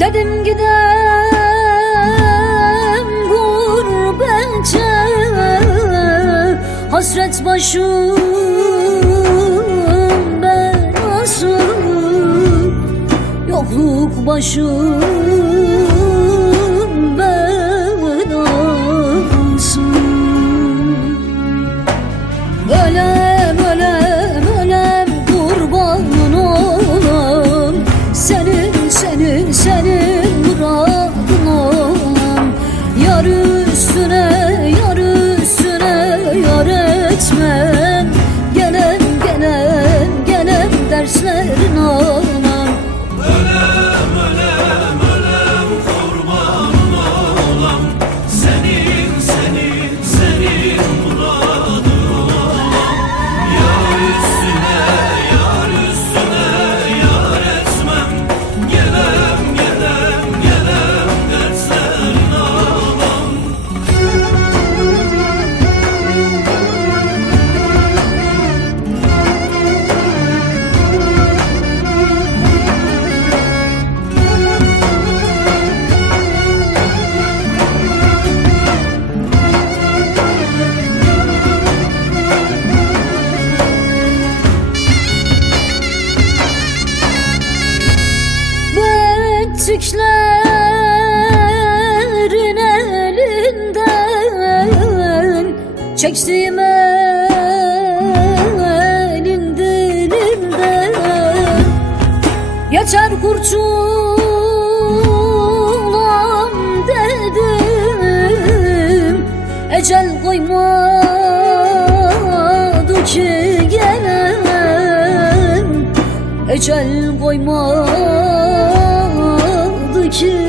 Dedim gidem gurbete, hasret başım belası, yokluk başım belası. Ölem ölem ölem kurbanın olam, senin muradın olam. Yar üstüne yar etmem, gelen derslerin anam. Ölem ölem ölem kurbanın olam, senin muradın olam. Yar üstüne yar etmem, gelen derslerin anam. Betçiklerin elinden, çektiğim elin dilinden, geçer kurtulam dedim. Ecel koymadı ki gelen, ecel koymadı ki